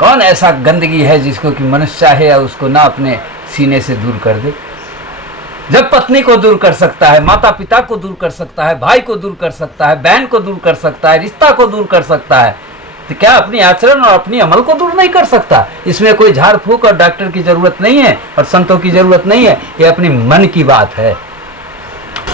कौन ऐसा गंदगी है जिसको कि मनुष्य चाहे या उसको ना अपने सीने से दूर कर दे। जब पत्नी को दूर कर सकता है, माता पिता को दूर कर सकता है, भाई को दूर कर सकता है, बहन को दूर कर सकता है, रिश्ता को दूर कर सकता है, तो क्या अपनी आचरण और अपनी अमल को दूर नहीं कर सकता? इसमें कोई झाड़ फूक और डॉक्टर की जरूरत नहीं है और संतों की जरूरत नहीं है, ये अपनी मन की बात है।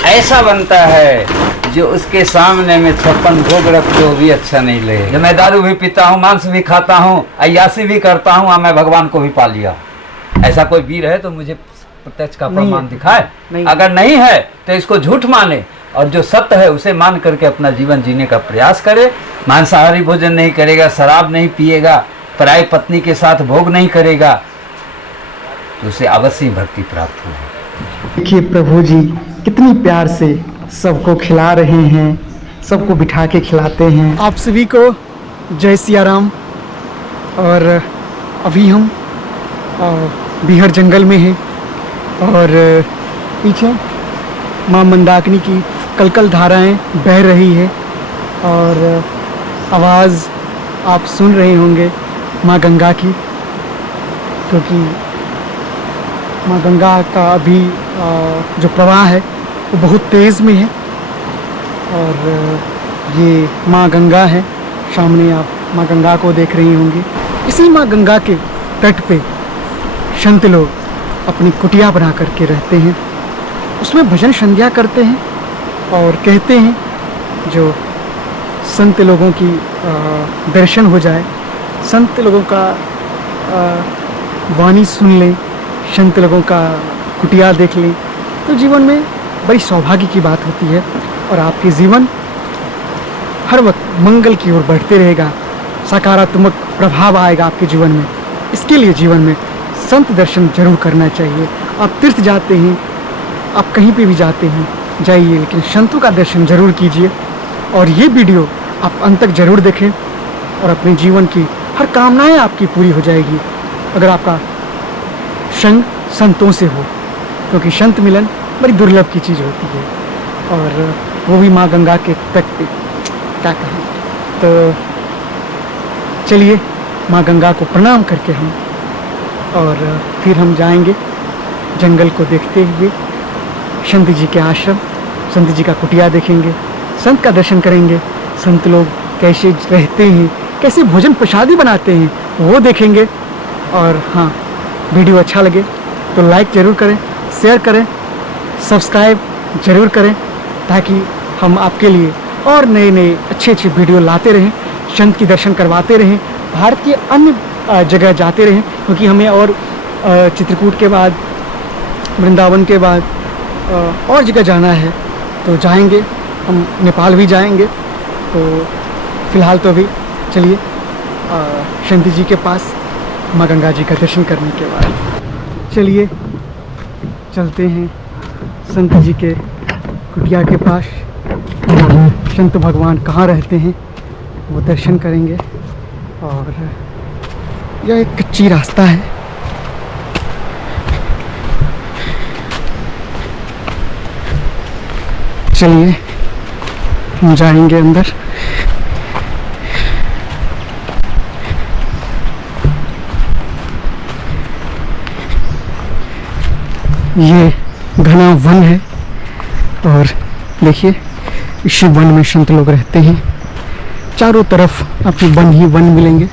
ऐसा बनता है जो उसके सामने में 56 भोग रख दो भी अच्छा नहीं लगे। जब मैं दारू भी पीता हूँ, मांस भी खाता हूँ, अय्यासी भी करता हूँ और मैं भगवान को भी पा लिया। ऐसा कोई वीर है तो मुझे प्रत्यक्ष का प्रमाण दिखाए। नहीं। अगर नहीं है तो इसको झूठ माने और जो सत्य है उसे मान करके अपना जीवन जीने का प्रयास करे। मांसाहारी भोजन नहीं करेगा, शराब नहीं पिएगा, पराई पत्नी के साथ भोग नहीं करेगा, तो उसे अवश्य भक्ति प्राप्त होगी। देखिए प्रभु जी कितनी प्यार से सबको खिला रहे हैं, सबको बिठा के खिलाते हैं। आप सभी को जय सिया राम। और अभी हम बिहार जंगल में हैं और पीछे माँ मंदाकिनी की कलकल धाराएं बह रही है और आवाज़ आप सुन रहे होंगे माँ गंगा की, क्योंकि माँ गंगा का अभी जो प्रवाह है वो बहुत तेज़ में है। और ये माँ गंगा है, सामने आप माँ गंगा को देख रही होंगी। इसी माँ गंगा के तट पे संत लोग अपनी कुटिया बना करके रहते हैं, उसमें भजन संध्या करते हैं और कहते हैं जो संत लोगों की दर्शन हो जाए, संत लोगों का वाणी सुन लें, संत लोगों का कुटिया देख लें, तो जीवन में बड़ी सौभाग्य की बात होती है और आपके जीवन हर वक्त मंगल की ओर बढ़ते रहेगा, सकारात्मक प्रभाव आएगा आपके जीवन में। इसके लिए जीवन में संत दर्शन जरूर करना चाहिए। आप तीर्थ जाते हैं, आप कहीं पे भी जाते हैं जाइए, लेकिन संतों का दर्शन जरूर कीजिए। और ये वीडियो आप अंत तक जरूर देखें और अपने जीवन की हर कामनाएं आपकी पूरी हो जाएगी अगर आपका संग संतों से हो, क्योंकि संत मिलन बड़ी दुर्लभ की चीज़ होती है और वो भी माँ गंगा के तट पे। क्या कहें, तो चलिए माँ गंगा को प्रणाम करके हम और फिर हम जाएंगे जंगल को देखते हुए संत जी के आश्रम, संत जी का कुटिया देखेंगे, संत का दर्शन करेंगे, संत लोग कैसे रहते हैं, कैसे भोजन प्रसादी बनाते हैं वो देखेंगे। और हाँ, वीडियो अच्छा लगे तो लाइक ज़रूर करें, शेयर करें, सब्सक्राइब ज़रूर करें, ताकि हम आपके लिए और नए नए अच्छे अच्छे वीडियो लाते रहें, संत की दर्शन करवाते रहें, भारत के अन्य जगह जाते रहें, क्योंकि हमें और चित्रकूट के बाद, वृंदावन के बाद और जगह जाना है, तो जाएंगे, हम नेपाल भी जाएंगे। तो फ़िलहाल तो अभी चलिए संत जी के पास माँ गंगा जी का दर्शन करने के बाद चलिए चलते हैं संत जी के कुटिया के पास। संत भगवान कहाँ रहते हैं वो दर्शन करेंगे। और यह एक कच्ची रास्ता है, चलिए हम जाएंगे अंदर। ये घना वन है और देखिए इसी वन में संत लोग रहते हैं। चारों तरफ आपको वन ही वन मिलेंगे,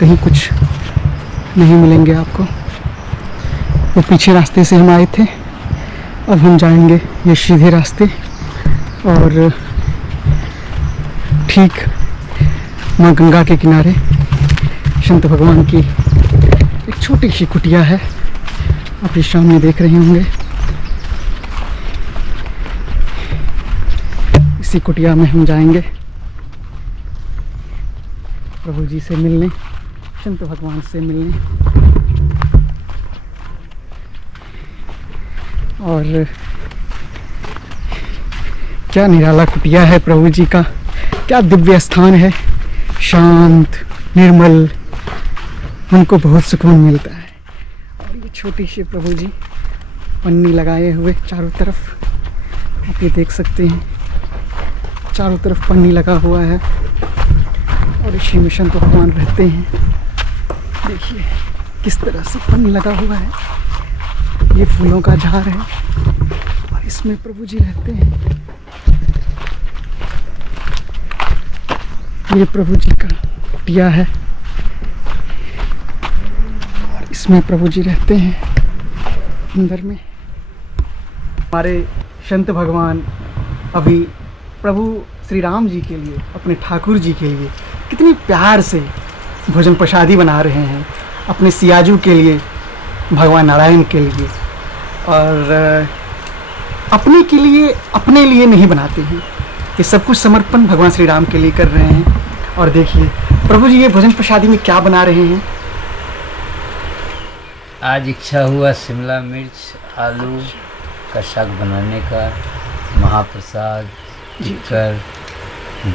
कहीं कुछ नहीं मिलेंगे आपको। वो पीछे रास्ते से हम आए थे, अब हम जाएंगे ये सीधे रास्ते और ठीक माँ गंगा के किनारे संत भगवान की एक छोटी सी कुटिया है, आप इस सामने देख रहे होंगे। इसी कुटिया में हम जाएंगे प्रभु जी से मिलने, संत भगवान से मिलने। और क्या निराला कुटिया है प्रभु जी का, क्या दिव्य स्थान है, शांत निर्मल, उनको बहुत सुकून मिलता है। और ये छोटी सी प्रभु जी पन्नी लगाए हुए चारों तरफ, आप ये देख सकते हैं चारों तरफ पन्नी लगा हुआ है और इसी में संत भगवान रहते हैं। देखिए किस तरह से पानी लगा हुआ है। ये फूलों का झाड़ है और इसमें प्रभु जी रहते हैं। ये प्रभु जी का कुटिया है और इसमें प्रभु जी रहते हैं अंदर में। हमारे संत भगवान अभी प्रभु श्री राम जी के लिए, अपने ठाकुर जी के लिए कितनी प्यार से भोजन प्रसादी बना रहे हैं, अपने सियाजू के लिए, भगवान नारायण के लिए, और अपने लिए नहीं बनाते हैं। ये सब कुछ समर्पण भगवान श्री राम के लिए कर रहे हैं। और देखिए प्रभु जी ये भोजन प्रसादी में क्या बना रहे हैं। आज इच्छा हुआ शिमला मिर्च आलू का साग बनाने का, महाप्रसाद, चिक्कर,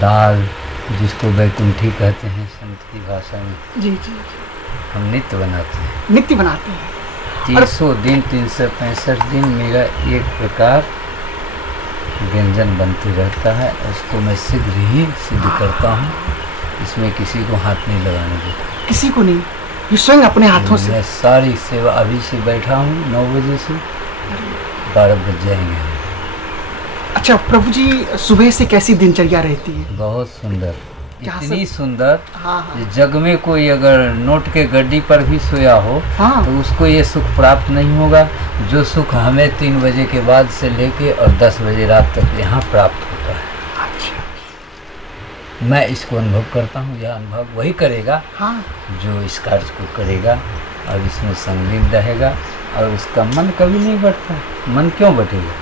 दाल जिसको बैकुंठी कहते हैं संत की भाषा में। जी जी हम नित्य बनाते हैं। नित्य बनाते हैं। 300 दिन 365 दिन मेरा एक प्रकार व्यंजन बनते रहता है। उसको मैं शीघ्र ही सिद्ध करता हूँ। इसमें किसी को हाथ नहीं लगाने देता। किसी को नहीं, ये स्वयं अपने हाथों से। मैं सारी सेवा अभी से बैठा हूँ 9 बजे से 12 बज जाएंगे। अच्छा प्रभु जी सुबह से कैसी दिनचर्या रहती है। बहुत सुंदर, क्या इतनी सब? सुंदर हाँ हाँ। कि जग में कोई अगर नोट के गड्डी पर भी सोया हो हाँ। तो उसको ये सुख प्राप्त नहीं होगा जो सुख हमें 3 बजे के बाद से लेके और 10 बजे रात तक यहाँ प्राप्त होता है। अच्छा। मैं इसको अनुभव करता हूँ। यह अनुभव वही करेगा हाँ। जो इस कार्य को करेगा और इसमें संलीन रहेगा और उसका मन कभी नहीं बढ़ता। मन क्यों बढ़ेगा?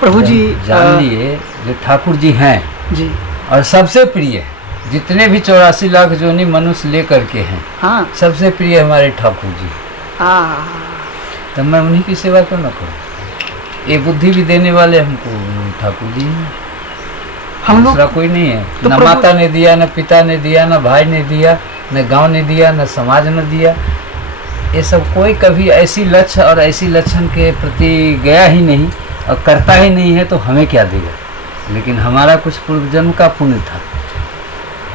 प्रभु जी जान लिए जो ठाकुर जी हैं जी और सबसे प्रिय जितने भी 84 लाख जोनी मनुष्य लेकर के हैं, हाँ सबसे प्रिय हमारे ठाकुर जी। हाँ। तो मैं उन्हीं की सेवा क्यों न करूं? ये बुद्धि भी देने वाले हमको ठाकुर जी हैं। हम लोग दूसरा कोई नहीं है। तो न प्रभु- माता ने दिया, न पिता ने दिया, न भाई ने दिया, न गांव ने दिया, न समाज ने दिया। ये सब कोई कभी ऐसी लक्ष्य और ऐसी लक्षण के प्रति गया ही नहीं और करता ही नहीं है, तो हमें क्या देगा? लेकिन हमारा कुछ पूर्व जन्म का पुण्य था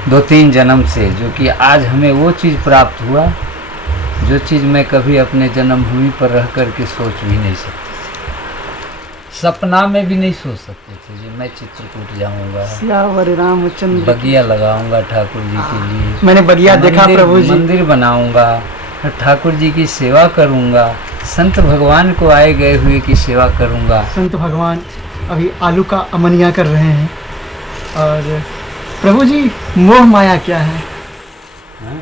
2-3 जन्म से, जो कि आज हमें वो चीज़ प्राप्त हुआ जो चीज़ मैं कभी अपने जन्मभूमि पर रह कर के सोच भी नहीं सकती थी। सपना में भी नहीं सोच सकते थे जी मैं चित्रकूट जाऊंगा, सियावर रामचंद्र बगिया लगाऊंगा ठाकुर जी के लिए, मैंने बगिया देखा प्रभु जी। मंदिर बनाऊंगा, ठाकुर जी की सेवा करूंगा, संत भगवान को आए गए हुए की सेवा करूंगा। संत भगवान अभी आलू का अमनिया कर रहे हैं। और प्रभु जी मोह माया क्या है? हाँ?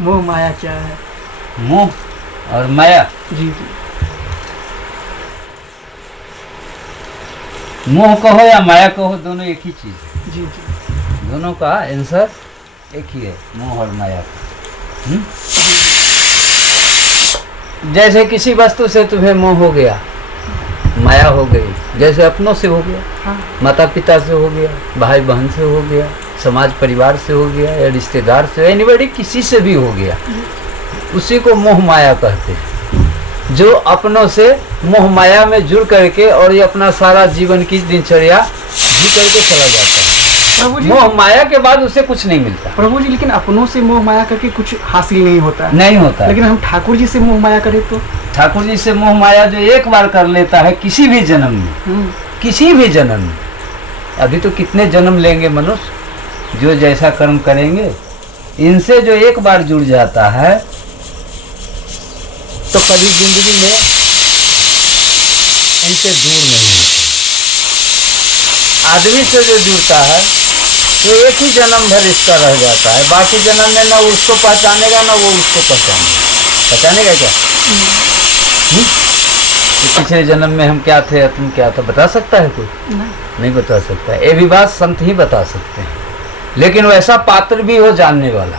मोह माया क्या है? मोह और माया, जी जी मोह कहो या माया कहो, दोनों एक ही चीज़ है। जी जी। दोनों का आंसर एक ही है, मोह और माया का। जैसे किसी वस्तु से तुम्हें मोह हो गया, माया हो गई, जैसे अपनों से हो गया, हाँ माता पिता से हो गया, भाई बहन से हो गया, समाज परिवार से हो गया, या रिश्तेदार से, एनीबॉडी किसी से भी हो गया, उसी को मोह माया कहते हैं। जो अपनों से मोह माया में जुड़ करके और ये अपना सारा जीवन की दिनचर्या जी करके चला जाता है। प्रभु जी, मोह माया के बाद उसे कुछ नहीं मिलता, प्रभु जी लेकिन अपनों से मोह माया करके कुछ हासिल नहीं होता है। नहीं होता। लेकिन हम ठाकुर जी से मोह माया करें तो ठाकुर जी से मोह माया जो एक बार कर लेता है किसी भी जन्म में, किसी भी जन्म में, अभी तो कितने जन्म लेंगे मनुष्य, जो जैसा कर्म करेंगे, इनसे जो एक बार जुड़ जाता है तो कभी जिंदगी में इनसे दूर नहीं होता। आदमी से जो जुड़ता है तो एक ही जन्म भर इसका रह जाता है, बाकी जन्म में ना उसको पहचानेगा ना वो उसको पहचानेगा क्या? तो पिछले जन्म में हम क्या थे, तुम क्या था, बता सकता है कोई? नहीं बता सकता है। ये भी बात संत ही बता सकते हैं, लेकिन वैसा पात्र भी हो जानने वाला,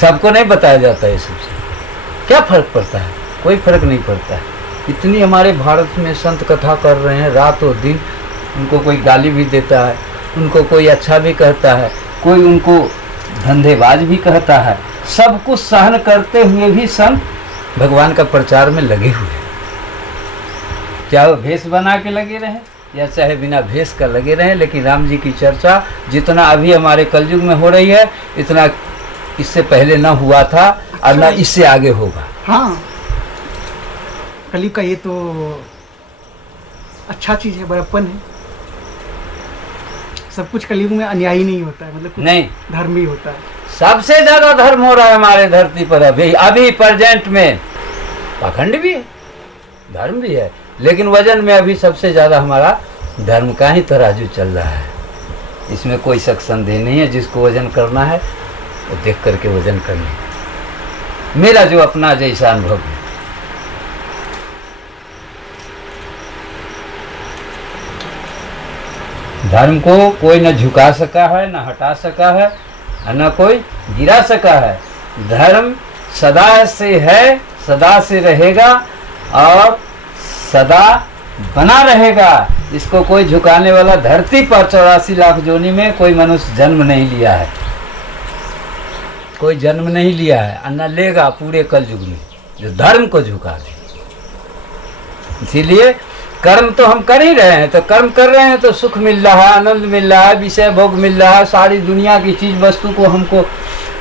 सबको नहीं बताया जाता है। सबसे क्या फर्क पड़ता है? कोई फर्क नहीं पड़ता है। इतनी हमारे भारत में संत कथा कर रहे हैं रात और दिन, उनको कोई गाली भी देता है, उनको कोई अच्छा भी कहता है, कोई उनको धंधेबाज भी कहता है, सब कुछ सहन करते हुए भी संत भगवान का प्रचार में लगे हुए हैं। चाहे वो भेष बना के लगे रहें या चाहे बिना भेष का लगे रहें, लेकिन राम जी की चर्चा जितना अभी हमारे कलयुग में हो रही है, इतना इससे पहले न हुआ था और न इससे आगे होगा। हाँ, कलयुग का ये तो अच्छा चीज है, बड़प्पन है। सब कुछ कलयुग में अन्यायी नहीं होता है, मतलब कुछ नहीं, धर्म ही होता है। सबसे ज्यादा धर्म हो रहा है हमारे धरती पर अभी अभी प्रेजेंट में। पाखंड भी है, धर्म भी है, लेकिन वजन में अभी सबसे ज्यादा हमारा धर्म का ही तराजू चल रहा है। इसमें कोई शक संदेह नहीं है। जिसको वजन करना है वो देख करके वजन कर ले। मेरा जो अपना जैसा अनुभव है, धर्म को कोई न झुका सका है, न हटा सका है, न कोई गिरा सका है। धर्म सदा से है, सदा से रहेगा और सदा बना रहेगा। इसको कोई झुकाने वाला, धरती पर 84 लाख जोनी में कोई मनुष्य जन्म नहीं लिया है, कोई जन्म नहीं लिया है और न लेगा पूरे कलयुग में जो धर्म को झुका दे। इसीलिए कर्म तो हम कर ही रहे हैं, तो कर्म कर रहे हैं तो सुख मिल रहा है, आनंद मिल रहा है, विषय भोग मिल रहा है, सारी दुनिया की चीज वस्तु को हमको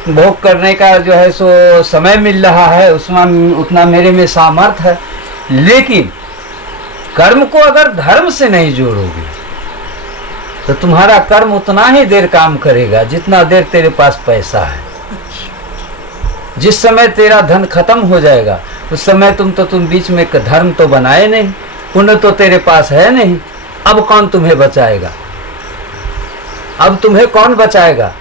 भोग करने का जो है सो समय मिल रहा है, उसमें उतना मेरे में सामर्थ्य है। लेकिन कर्म को अगर धर्म से नहीं जोड़ोगे तो तुम्हारा कर्म उतना ही देर काम करेगा जितना देर तेरे पास पैसा है। जिस समय तेरा धन खत्म हो जाएगा उस समय तुम बीच में धर्म तो बनाए नहीं, पुण्य तो तेरे पास है नहीं, अब कौन तुम्हें बचाएगा? अब तुम्हें कौन बचाएगा?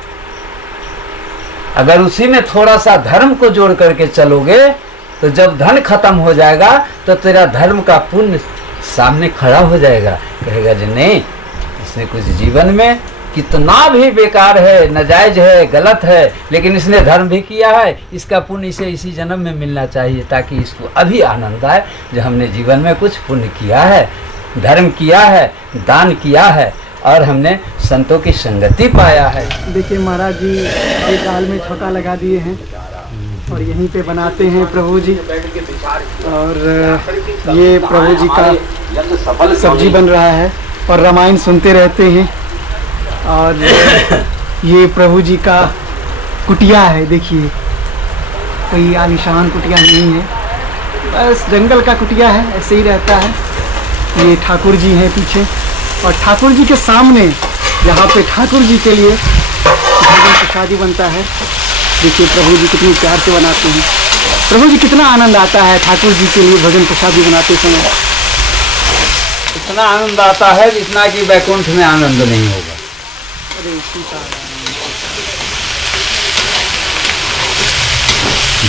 अगर उसी में थोड़ा सा धर्म को जोड़ करके चलोगे तो जब धन खत्म हो जाएगा तो तेरा धर्म का पुण्य सामने खड़ा हो जाएगा। कहेगा जी नहीं, इसने कुछ जीवन में कितना भी बेकार है, नाजायज है, गलत है, लेकिन इसने धर्म भी किया है, इसका पुण्य इसे इसी जन्म में मिलना चाहिए ताकि इसको अभी आनंद आए जो हमने जीवन में कुछ पुण्य किया है, धर्म किया है, दान किया है और हमने संतों की संगति पाया है। देखिए महाराज जी एक दाल में छोटा लगा दिए हैं और यहीं पे बनाते हैं प्रभु जी, और ये प्रभु जी का सब्जी बन रहा है और रामायण सुनते रहते हैं। और ये प्रभु जी का कुटिया है, देखिए कोई आलीशान कुटिया नहीं है, बस जंगल का कुटिया है, ऐसे ही रहता है। ये ठाकुर जी हैं पीछे और ठाकुर जी के सामने यहाँ पे ठाकुर जी के लिए भोजन प्रसादी बनता है। देखिए प्रभु जी कितनी प्यार से बनाते हैं। प्रभु जी कितना आनंद आता है ठाकुर जी के लिए भोजन प्रसादी बनाते समय। इतना आनंद आता है जितना कि वैकुंठ में आनंद नहीं होगा। अरे सीताराम।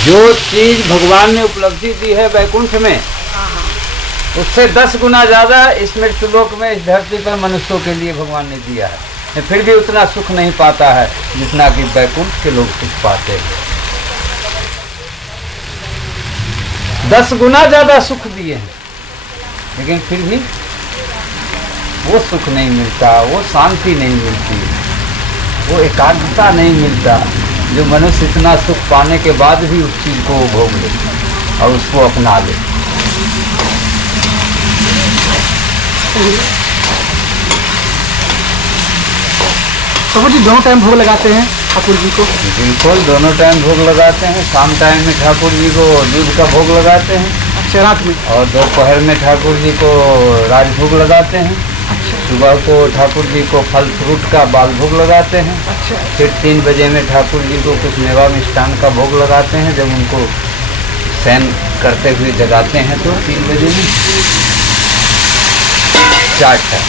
जो चीज भगवान ने उपलब्धि दी है वैकुंठ में, उससे 10 गुना ज्यादा इस मृत्युलोक में इस धरती पर मनुष्यों के लिए भगवान ने दिया है। फिर भी उतना सुख नहीं पाता है जितना कि वैकुंठ के लोग सुख पाते हैं। 10 गुना ज्यादा सुख दिए हैं, लेकिन फिर भी वो सुख नहीं मिलता, वो शांति नहीं मिलती, वो एकाग्रता नहीं मिलता जो मनुष्य इतना सुख पाने के बाद भी उस चीज को भोग ले और उसको अपना ले। प्रभु जी दोनों टाइम भोग लगाते हैं ठाकुर जी को? बिल्कुल, दोनों टाइम भोग लगाते हैं। शाम टाइम में ठाकुर जी को दूध का भोग लगाते हैं, अच्छा, रात में, और दोपहर में ठाकुर जी को राजभोग लगाते हैं। अच्छा, सुबह को ठाकुर जी को फल फ्रूट का बाल भोग लगाते हैं। अच्छा, फिर 3 बजे में ठाकुर जी को कुछ मेवा मिष्ठान का भोग लगाते हैं। जब उनको शयन करते हुए जगाते हैं तो 3 बजे में 4 टाइम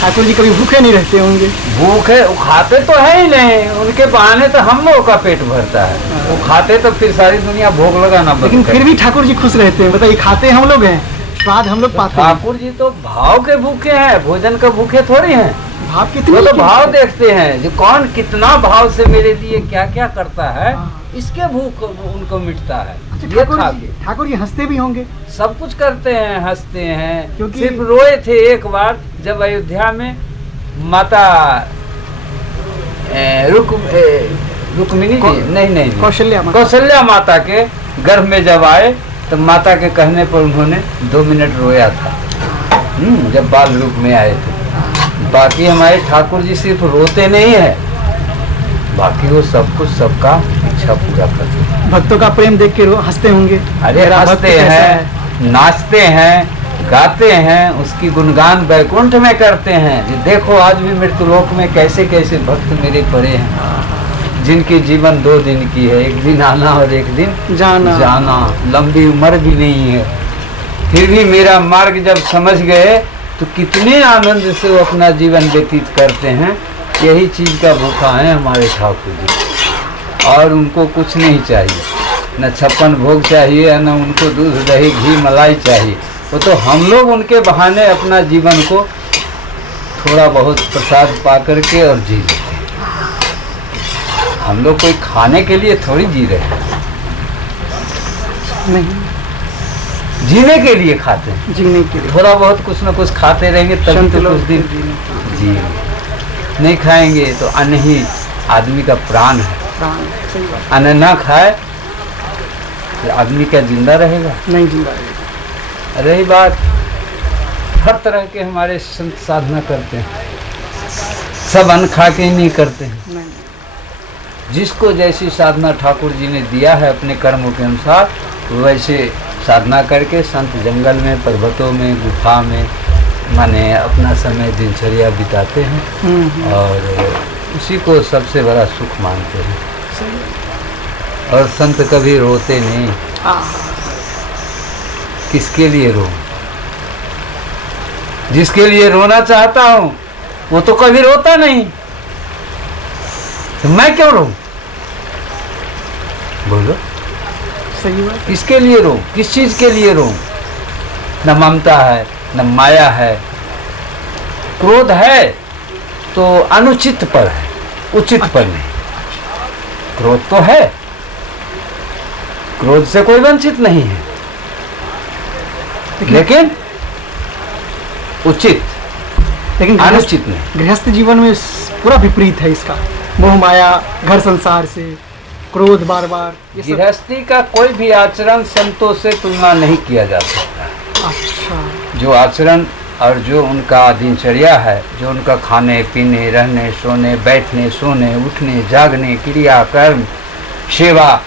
ठाकुर जी कभी भूखे नहीं रहते होंगे? भूखे खाते तो है ही नहीं, उनके बहाने तो हम लोगों का पेट भरता है। वो खाते तो फिर सारी दुनिया भोग लगाना बंद लेकिन कर। फिर भी ठाकुर जी खुश रहते हैं, बताइए, खाते हम लोग हैं, स्वाद हम लोग पाते हैं। ठाकुर जी तो भाव के भूखे हैं, भोजन का भूखे थोड़ी हैं। भाव कितने वो तो भाव देखते हैं जो कौन कितना भाव से मेरे लिए क्या क्या करता है, इसके भूख उनको मिटता है। ये खा के ठाकुर जी हंसते भी होंगे? सब कुछ करते हैं, हंसते हैं। क्योंकि सिर्फ रोए थे एक बार जब अयोध्या में माता रुक्मिणी जी, नहीं कौशल्या माता के गर्भ में जब आए तो माता के कहने पर उन्होंने 2 मिनट रोया था। जब बाल रूप में आए थे बाकी हमारे ठाकुर जी सिर्फ रोते नहीं है, बाकी वो सब कुछ सबका इच्छा पूरा करते हैं। भक्तों का प्रेम देख के हंसते होंगे। अरे मेरा भक्त हंसते कैसा हैं, नाचते हैं, गाते हैं, उसकी गुणगान वैकुंठ में करते हैं। ये देखो आज भी मृत्युलोक में कैसे कैसे भक्त मेरे पड़े हैं, जिनकी जीवन 2 दिन की है, एक दिन आना और एक दिन जाना। लंबी उम्र भी नहीं है, फिर भी मेरा मार्ग जब समझ गए तो कितने आनंद से वो अपना जीवन व्यतीत करते हैं। यही चीज का भूखा है हमारे ठाकुर जी, और उनको कुछ नहीं चाहिए, न 56 भोग चाहिए, न उनको दूध दही घी मलाई चाहिए। वो तो हम लोग उनके बहाने अपना जीवन को थोड़ा बहुत प्रसाद पा करके और जी लेते हैं। हम लोग कोई खाने के लिए थोड़ी जी रहे हैं, नहीं, जीने के लिए खाते हैं। जीने के लिए थोड़ा बहुत कुछ न कुछ खाते रहेंगे तभी तो कुछ दिन जी। नहीं खाएंगे तो अन्न ही आदमी का प्राण है। सही बात। अन्न ना खाए तो आदमी क्या जिंदा रहेगा? नहीं जिंदा रहेगा। रही बात, हर तरह के हमारे संत साधना करते हैं, सब अन्न खा के ही नहीं करते हैं। नहीं। जिसको जैसी साधना ठाकुर जी ने दिया है अपने कर्मों के अनुसार, वैसे साधना करके संत जंगल में, पर्वतों में, गुफा में माने अपना समय दिनचर्या बिताते हैं और उसी को सबसे बड़ा सुख मानते हैं। और संत कभी रोते नहीं। किसके लिए रो? जिसके लिए रोना चाहता हूं वो तो कभी रोता नहीं, तो मैं क्यों रो? बोलो, सही बात। किसके लिए रो? किस चीज के लिए रो? न ममता है, न माया है। क्रोध है तो अनुचित पर है, उचित पर नहीं। क्रोध तो है, क्रोध से कोई वंचित नहीं है, लेकिन उचित, लेकिन अनुचित नहीं। गृहस्थ जीवन में पूरा विपरीत है इसका। मोह माया, घर संसार से क्रोध, बार बार गृहस्थी का कोई भी आचरण संतों से तुलना नहीं किया जा सकता। अच्छा। जो आचरण और जो उनका दिनचर्या है, जो उनका खाने पीने, रहने, सोने, बैठने, सोने, उठने, जागने, क्रिया, कर्म, सेवा,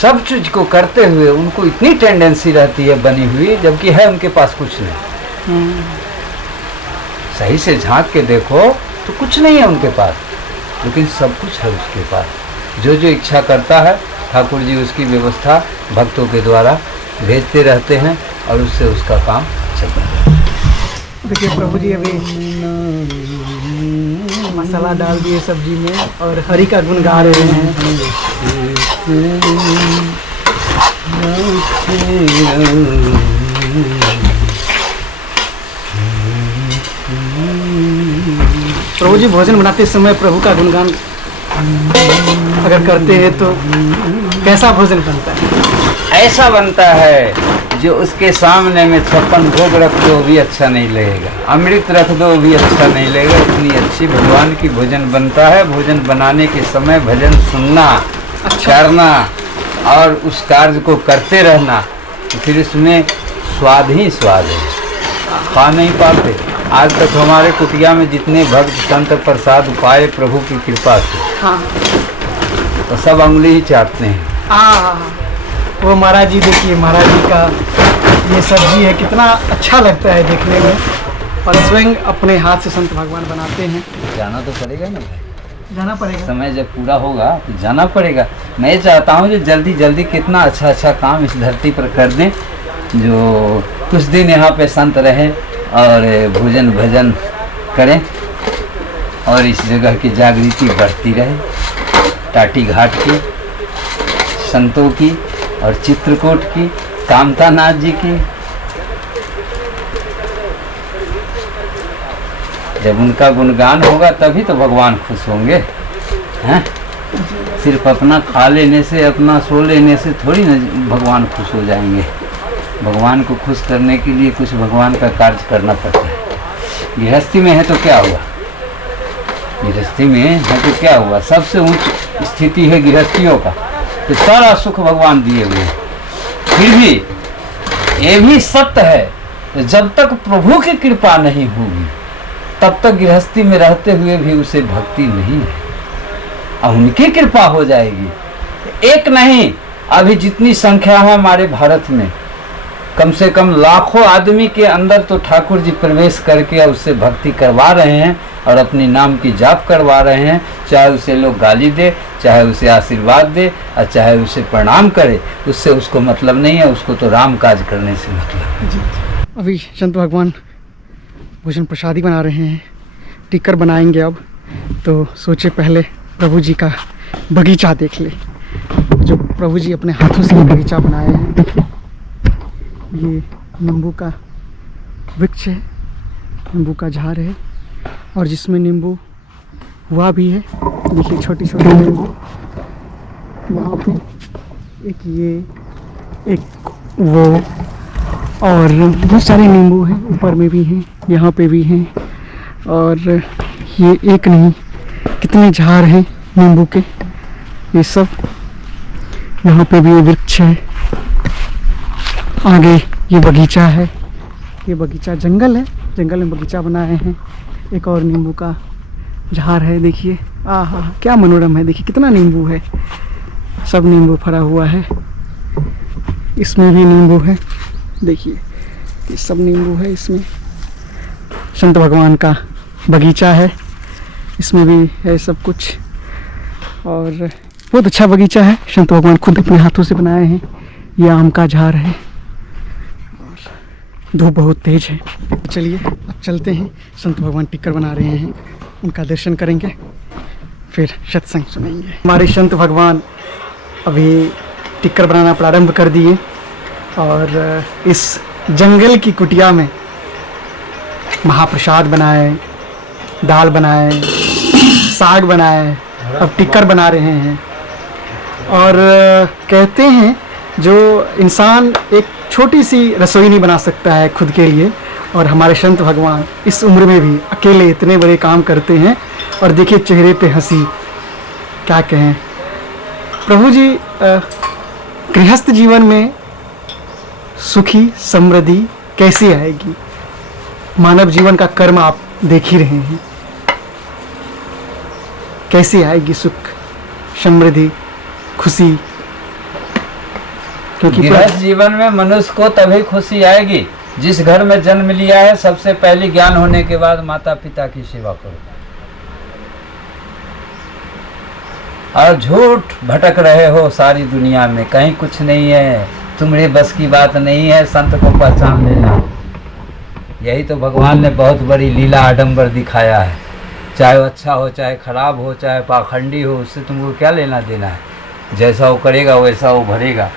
सब चीज को करते हुए उनको इतनी टेंडेंसी रहती है बनी हुई, जबकि है उनके पास कुछ नहीं। सही से झांक के देखो तो कुछ नहीं है उनके पास, लेकिन सब कुछ है उसके पास। जो जो इच्छा करता है ठाकुर जी उसकी व्यवस्था भक्तों के द्वारा भेजते रहते हैं और उससे उसका काम चलता है। देखिए प्रभु जी अभी मसाला डाल दिए सब्जी में और हरि का गुण गा रहे हैं। प्रभु जी भोजन बनाते समय प्रभु का गुणगान अगर करते हैं तो कैसा भोजन बनता है? ऐसा बनता है जो उसके सामने में 56 भोग रख दो भी अच्छा नहीं लगेगा, अमृत रख दो भी अच्छा नहीं लगेगा। इतनी अच्छी भगवान की भोजन बनता है। भोजन बनाने के समय भजन सुनना, करना और उस कार्य को करते रहना, तो फिर इसमें स्वाद ही स्वाद है। खा नहीं पाते। आज तक हमारे कुटिया में जितने भक्त संत प्रसाद पाए प्रभु की कृपा से, हाँ। तो सब उंगली ही चाटते हैं। वो महाराज जी देखिए, महाराज जी का ये सब्जी है, कितना अच्छा लगता है देखने में, और स्वयं अपने हाथ से संत भगवान बनाते हैं। जाना तो पड़ेगा ना भाई, जाना पड़ेगा। समय जब पूरा होगा तो जाना पड़ेगा। मैं चाहता हूँ जो जल्दी जल्दी कितना अच्छा अच्छा काम इस धरती पर कर दें, जो कुछ दिन यहाँ पे संत रहें और भोजन भजन करें और इस जगह की जागृति बढ़ती रहे। टाटी घाट की, संतों की और चित्रकूट की, कामता नाथ जी की, जब उनका गुणगान होगा तभी तो भगवान खुश होंगे। हैं? सिर्फ अपना खा लेने से, अपना सो लेने से थोड़ी ना भगवान खुश हो जाएंगे। भगवान को खुश करने के लिए कुछ भगवान का कार्य करना पड़ता है। गृहस्थी में है तो क्या हुआ? गृहस्थी में है तो क्या हुआ? सबसे ऊंच स्थिति है गृहस्थियों का, तो सारा सुख भगवान दिए हुए हैं। फिर भी ये भी सत्य है, जब तक प्रभु की कृपा नहीं होगी तब तक गृहस्थी में रहते हुए भी उसे भक्ति नहीं है, और उनकी कृपा हो जाएगी। एक नहीं, अभी जितनी संख्या है हमारे भारत में, कम से कम लाखों आदमी के अंदर तो ठाकुर जी प्रवेश करके उससे भक्ति करवा रहे हैं और अपनी नाम की जाप करवा रहे हैं। चाहे उसे लोग गाली दे, चाहे उसे आशीर्वाद दे, और चाहे उसे प्रणाम करे, उससे उसको मतलब नहीं है, उसको तो राम काज करने से मतलब है। जी। अभी संत भगवान भोजन प्रसादी बना रहे हैं, टिक्कर बनाएंगे अब, तो सोचे पहले प्रभु जी का बगीचा देख ले, जो प्रभु जी अपने हाथों से बगीचा बनाए हैं। देखिए, ये नींबू का वृक्ष है, नींबू का झाड़ है, और जिसमें नींबू हुआ भी है। देखिए छोटी छोटी नींबू यहाँ पे, एक ये, एक वो, और बहुत सारे नींबू हैं, ऊपर में भी हैं, यहाँ पे भी हैं, और ये एक नहीं कितने झाड़ हैं नींबू के, ये सब। यहाँ पे भी ये वृक्ष है, आगे ये बगीचा है, ये बगीचा जंगल है, जंगल में बगीचा बनाए हैं। एक और नींबू का झाड़ है, देखिए, आहा क्या मनोरम है। देखिए कितना नींबू है, सब नींबू फरा हुआ है, इसमें भी नींबू है, देखिए ये सब नींबू है। इसमें संत भगवान का बगीचा है, इसमें भी है सब कुछ, और बहुत अच्छा बगीचा है, संत भगवान खुद अपने हाथों से बनाए हैं। ये आम का झाड़ है, और धूप बहुत तेज है। चलिए अब चलते हैं, संत भगवान टिक्कर बना रहे हैं, उनका दर्शन करेंगे, फिर सत्संग सुनेंगे। हमारे संत भगवान अभी टिक्कर बनाना प्रारंभ कर दिए, और इस जंगल की कुटिया में महाप्रसाद बनाए, दाल बनाए, साग बनाए, अब टिक्कर बना रहे हैं। और कहते हैं जो इंसान एक छोटी सी रसोई नहीं बना सकता है खुद के लिए, और हमारे संत भगवान इस उम्र में भी अकेले इतने बड़े काम करते हैं। और देखिए चेहरे पे हंसी, क्या कहें। प्रभु जी गृहस्थ जीवन में सुखी समृद्धि कैसी आएगी, मानव जीवन का कर्म आप देख ही रहे हैं, कैसे आएगी सुख, समृद्धि, खुशी। क्योंकि गृहस्थ जीवन में मनुष्य को तभी खुशी आएगी जिस घर में जन्म लिया है, सबसे पहले ज्ञान होने के बाद माता पिता की सेवा करो। और झूठ भटक रहे हो सारी दुनिया में, कहीं कुछ नहीं है, तुम्हारे बस की बात नहीं है, संत को पहचान लेना। यही तो भगवान ने बहुत बड़ी लीला आडंबर दिखाया है। चाहे वो अच्छा हो, चाहे खराब हो, चाहे पाखंडी हो, उससे तुमको क्या लेना देना है। जैसा वो करेगा वैसा वो भरेगा।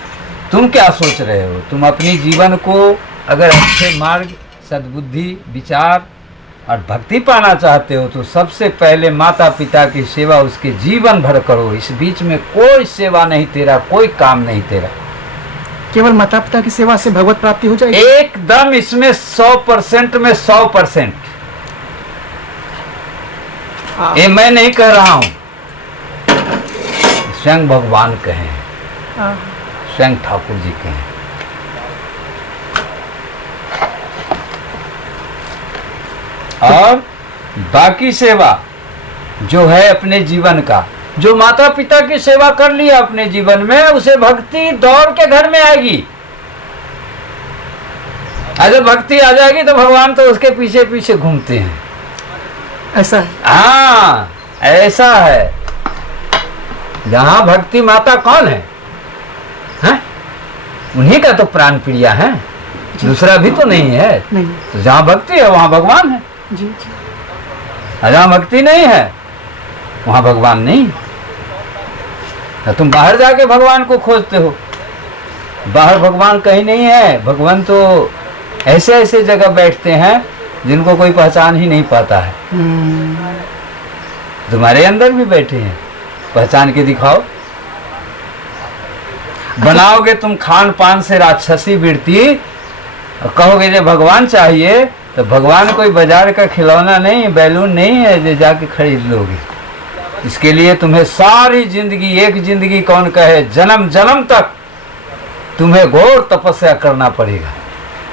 तुम क्या सोच रहे हो? तुम अपनी जीवन को अगर अच्छे मार्ग, सद्बुद्धि, विचार और भक्ति पाना चाहते हो तो सबसे पहले माता पिता की सेवा उसके जीवन भर करो। इस बीच में कोई सेवा नहीं तेरा, कोई काम नहीं तेरा। केवल माता पिता की सेवा से भगवत प्राप्ति हो जाएगी? एकदम, इसमें 100% में 100%। ये मैं नहीं कह रहा हूं, स्वयं भगवान कहें, स्वयं ठाकुर जी कहें। और बाकी सेवा जो है अपने जीवन का, जो माता पिता की सेवा कर लिया अपने जीवन में, उसे भक्ति दौड़ के घर में आएगी। अगर भक्ति आ जाएगी तो भगवान तो उसके पीछे पीछे घूमते हैं। ऐसा है? हाँ, ऐसा है। जहाँ भक्ति माता कौन है? हैं? उन्हीं का तो प्राण प्रिया है, दूसरा भी तो नहीं है। नहीं। तो जहाँ भक्ति है वहाँ भगवान है। जी। जहाँ भक्ति नहीं है वहाँ भगवान नहीं। तो तुम बाहर जाके भगवान को खोजते हो, बाहर भगवान कहीं नहीं है। भगवान तो ऐसे ऐसे जगह बैठते हैं जिनको कोई पहचान ही नहीं पाता है। तुम्हारे अंदर भी बैठे हैं, पहचान के दिखाओ। बनाओगे तुम खान पान से राक्षसी वृत्ति और कहोगे जो भगवान चाहिए, तो भगवान कोई बाजार का खिलौना नहीं, बैलून नहीं है जो जाके खरीद लोगे। इसके लिए तुम्हें सारी जिंदगी, एक जिंदगी कौन कहे, जन्म जन्म तक तुम्हें घोर तपस्या करना पड़ेगा।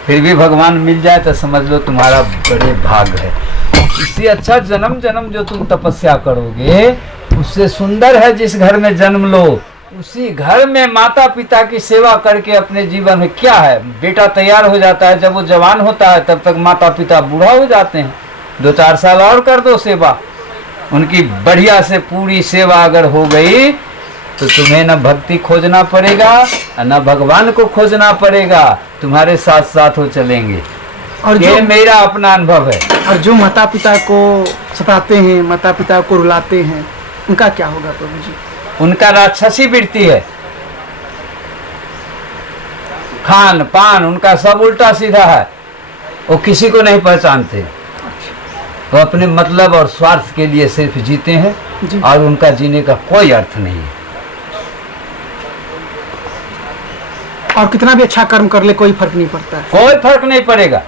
फिर भी भगवान मिल जाए तो समझ लो तुम्हारा बड़े भाग है। इससे अच्छा जन्म जन्म जो तुम तपस्या करोगे, उससे सुंदर है जिस घर में जन्म लो, उसी घर में माता पिता की सेवा करके अपने जीवन में क्या है। बेटा तैयार हो जाता है, जब वो जवान होता है तब तक माता पिता बूढ़ा हो जाते हैं। 2-4 साल और कर दो सेवा, उनकी बढ़िया से पूरी सेवा अगर हो गई तो तुम्हें न भक्ति खोजना पड़ेगा न भगवान को खोजना पड़ेगा, तुम्हारे साथ साथ वो चलेंगे। और ये जो मेरा अपना अनुभव है। और जो माता पिता को सताते हैं, माता पिता को रुलाते हैं, उनका क्या होगा प्रभु जी? उनका राक्षसी वृत्ति है, खान पान उनका सब उल्टा सीधा है, वो किसी को नहीं पहचानते, वो अपने मतलब और स्वार्थ के लिए सिर्फ जीते हैं जी। और उनका जीने का कोई अर्थ नहीं है। और कितना भी अच्छा कर्म कर ले कोई फर्क नहीं पड़ता है। कोई फर्क नहीं पड़ेगा,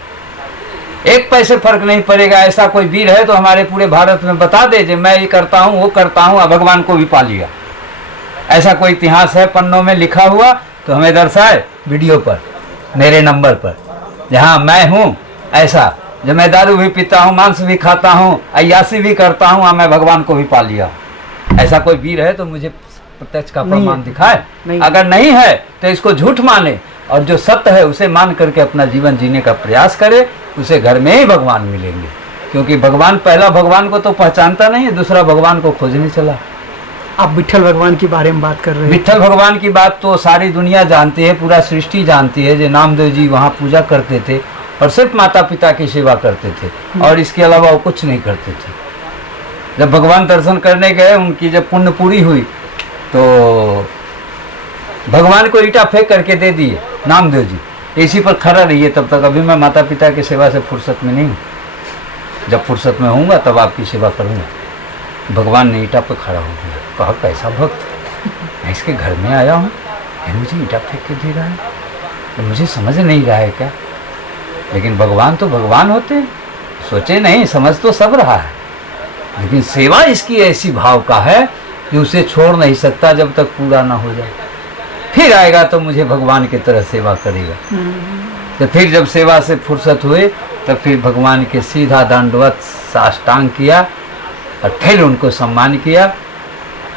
एक पैसे फर्क नहीं पड़ेगा। ऐसा कोई वीर है तो हमारे पूरे भारत में बता दे जो मैं ये करता हूँ वो करता हूँ, और भगवान को भी पा लिया। ऐसा कोई इतिहास है पन्नों में लिखा हुआ तो हमें दर्शाए वीडियो पर, मेरे नंबर पर, जहाँ मैं हूँ ऐसा, जब मैं दारू भी पीता हूँ, मांस भी खाता हूँ, अय्यासी भी करता हूँ, मैं भगवान को भी पा लिया। ऐसा कोई वीर है तो मुझे प्रत्यक्ष का प्रमाण दिखाए। नहीं। अगर नहीं है तो इसको झूठ माने, और जो सत्य है उसे मान करके अपना जीवन जीने का प्रयास करे, उसे घर में ही भगवान मिलेंगे। क्योंकि भगवान पहला भगवान को तो पहचानता नहीं है, दूसरा भगवान को खोजने चला। आप विठल भगवान के बारे में बात कर रहे हैं। विठल भगवान की बात तो सारी दुनिया जानती है, पूरा सृष्टि जानती है। जो नामदेव जी वहाँ पूजा करते थे और सिर्फ माता पिता की सेवा करते थे और इसके अलावा वो कुछ नहीं करते थे। जब भगवान दर्शन करने गए, उनकी जब पुण्य पूरी हुई तो भगवान को ईंटा फेंक करके दे दिए, नामदेव जी इसी पर खड़ा रहिए तब तक, अभी मैं माता पिता की सेवा से फुर्सत में नहीं हूँ, जब फुर्सत में होऊंगा तब आपकी सेवा करूँगा। भगवान ने ईंटा पर खड़ा हो गया, कहा कैसा भक्त, मैं इसके घर में आया हूँ, ये मुझे ईंटा फेंक के दे रहा है, तो मुझे समझ नहीं रहा है क्या। लेकिन भगवान तो भगवान होते हैं, सोचे नहीं, समझ तो सब रहा है, लेकिन सेवा इसकी ऐसी भाव का है कि उसे छोड़ नहीं सकता जब तक पूरा ना हो जाए। फिर आएगा तो मुझे भगवान की तरह सेवा करेगा। तो फिर जब सेवा से फुर्सत हुए तब फिर भगवान के सीधा दंडवत साष्टांग किया और फिर उनको सम्मान किया।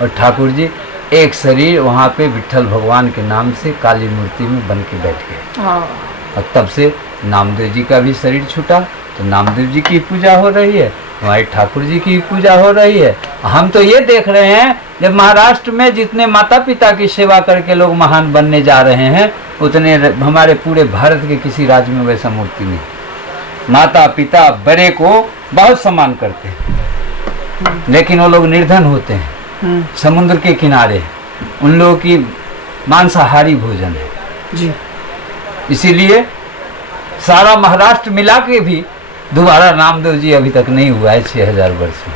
और ठाकुर जी एक शरीर वहाँ पे विठल भगवान के नाम से काली मूर्ति में बन के बैठ गए। और तब से नामदेव जी का भी शरीर छूटा, तो नामदेव जी की पूजा हो रही है, हमारे ठाकुर जी की पूजा हो रही है। हम तो ये देख रहे हैं जब महाराष्ट्र में जितने माता पिता की सेवा करके लोग महान बनने जा रहे हैं, उतने हमारे पूरे भारत के किसी राज्य में वैसा मूर्ति नहीं। माता पिता बड़े को बहुत सम्मान करते हैं, लेकिन वो लोग निर्धन होते हैं, समुद्र के किनारे, उन लोगों की मांसाहारी भोजन है जी। इसीलिए सारा महाराष्ट्र मिला के भी दोबारा नामदेव जी अभी तक नहीं हुआ है 6000 वर्ष में।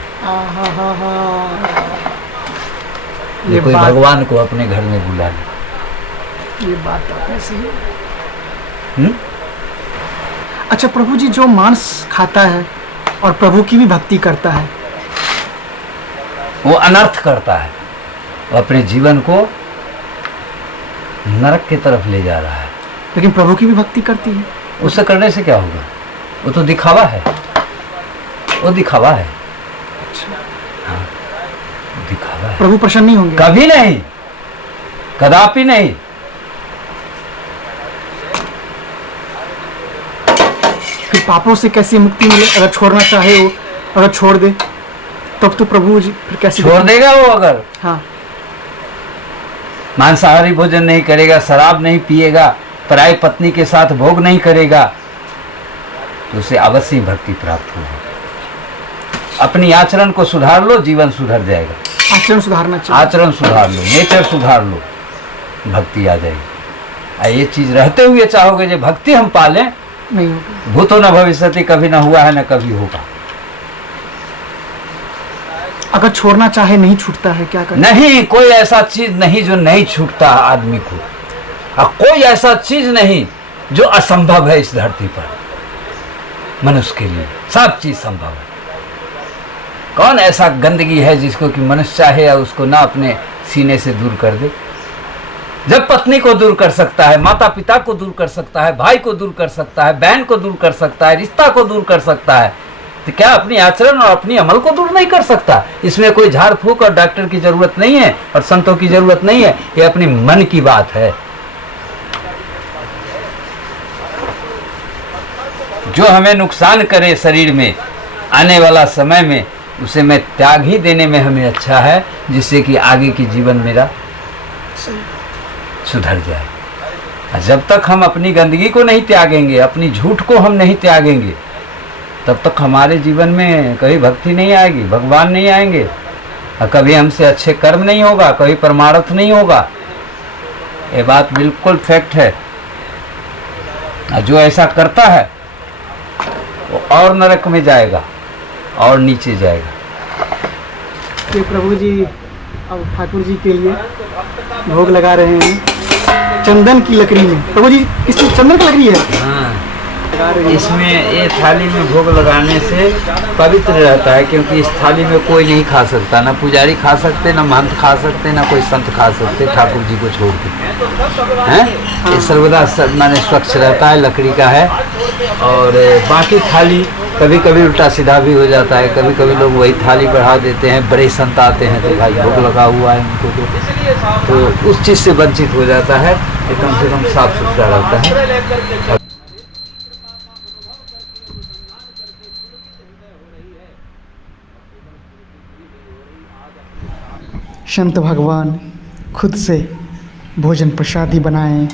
ये कोई भगवान को अपने घर में बुला ले। ये बात आपने सही है। अच्छा प्रभु जी, जो मांस खाता है और प्रभु की भी भक्ति करता है, वो अनर्थ करता है, वो अपने जीवन को नरक की तरफ ले जा रहा है। लेकिन प्रभु की भी भक्ति करती है। उससे करने से क्या होगा, वो तो दिखावा है, वो दिखावा है। हाँ, वो दिखावा है। प्रभु प्रसन्न नहीं होंगे? कभी नहीं, कदापि नहीं। फिर पापों से कैसे मुक्ति मिले? अगर छोड़ना चाहे वो, अगर छोड़ दे तब तो प्रभु जी फिर कैसे छोड़ देगा वो? अगर हाँ, मांसाहारी भोजन नहीं करेगा, शराब नहीं पिएगा, पराई पत्नी के साथ भोग नहीं करेगा, तो उसे अवश्य भक्ति प्राप्त होगी। अपनी आचरण को सुधार लो, जीवन सुधर जाएगा। आचरण सुधारना चाहिए। आचरण सुधार लो, नेचर सुधार लो, भक्ति आ जाएगी। ये चीज रहते हुए चाहोगे जो भक्ति हम पालें, नहीं होगा। भूतो न भविष्यति, कभी ना हुआ है न कभी होगा। अगर छोड़ना चाहे नहीं छूटता है, क्या करें? नहीं, कोई ऐसा चीज नहीं जो नहीं छूटता आदमी को, और कोई ऐसा चीज नहीं जो असंभव है इस धरती पर। मनुष्य के लिए सब चीज संभव है। कौन ऐसा गंदगी है जिसको कि मनुष्य चाहे या उसको ना अपने सीने से दूर कर दे? जब पत्नी को दूर कर सकता है, माता पिता को दूर कर सकता है, भाई को दूर कर सकता है, बहन को दूर कर सकता है, रिश्ता को दूर कर सकता है, तो क्या अपनी आचरण और अपनी अमल को दूर नहीं कर सकता? इसमें कोई झाड़ फूक और डॉक्टर की जरूरत नहीं है और संतों की जरूरत नहीं है, ये अपनी मन की बात है। जो हमें नुकसान करे शरीर में आने वाला समय में, उसे मैं त्याग ही देने में हमें अच्छा है, जिससे कि आगे की जीवन मेरा सुधर जाए। और जब तक हम अपनी गंदगी को नहीं त्यागेंगे, अपनी झूठ को हम नहीं त्यागेंगे, तब तक हमारे जीवन में कभी भक्ति नहीं आएगी, भगवान नहीं आएंगे, और कभी हमसे अच्छे कर्म नहीं होगा, कभी परमार्थ नहीं होगा। ये बात बिल्कुल फैक्ट है। और जो ऐसा करता है वो और नरक में जाएगा और नीचे जाएगा। कि प्रभु जी अब ठाकुर जी के लिए भोग लगा रहे हैं चंदन की लकड़ी में। प्रभु जी इसमें चंदन की लकड़ी है। हाँ, लगा रहे हैं। इसमें ये थाली में भोग लगाने से पवित्र रहता है, क्योंकि इस थाली में कोई नहीं खा सकता, ना पुजारी खा सकते, ना महंत खा सकते, ना कोई संत खा सकते, ठाकुर जी को छोड़ के। हैं ये सर्वदा माने स्वच्छ रहता है, लकड़ी का है। और बाकी थाली कभी कभी उल्टा सीधा भी हो जाता है, कभी कभी लोग वही थाली बढ़ा देते हैं, बड़े संत आते हैं तो भाई भोग लगा हुआ है उनको, तो उस चीज़ से वंचित हो जाता है। ये कम से कम साफ सुथरा रहता है। संत भगवान खुद से भोजन प्रसादी बनाएं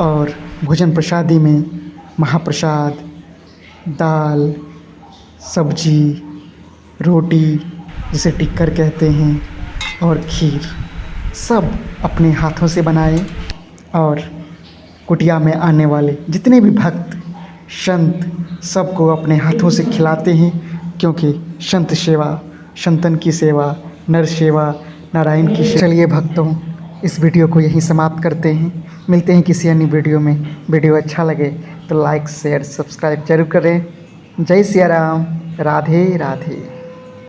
और भोजन प्रसादी में महाप्रसाद, दाल, सब्जी, रोटी जिसे टिक्कर कहते हैं और खीर सब अपने हाथों से बनाए और कुटिया में आने वाले जितने भी भक्त संत सबको अपने हाथों से खिलाते हैं, क्योंकि संत सेवा, संतन की सेवा, नर सेवा, नारायण की सेवा। चलिए भक्तों, इस वीडियो को यहीं समाप्त करते हैं। मिलते हैं किसी अन्य वीडियो में। वीडियो अच्छा लगे तो लाइक, शेयर, सब्सक्राइब जरूर करें। जय सिया राम। राधे राधे।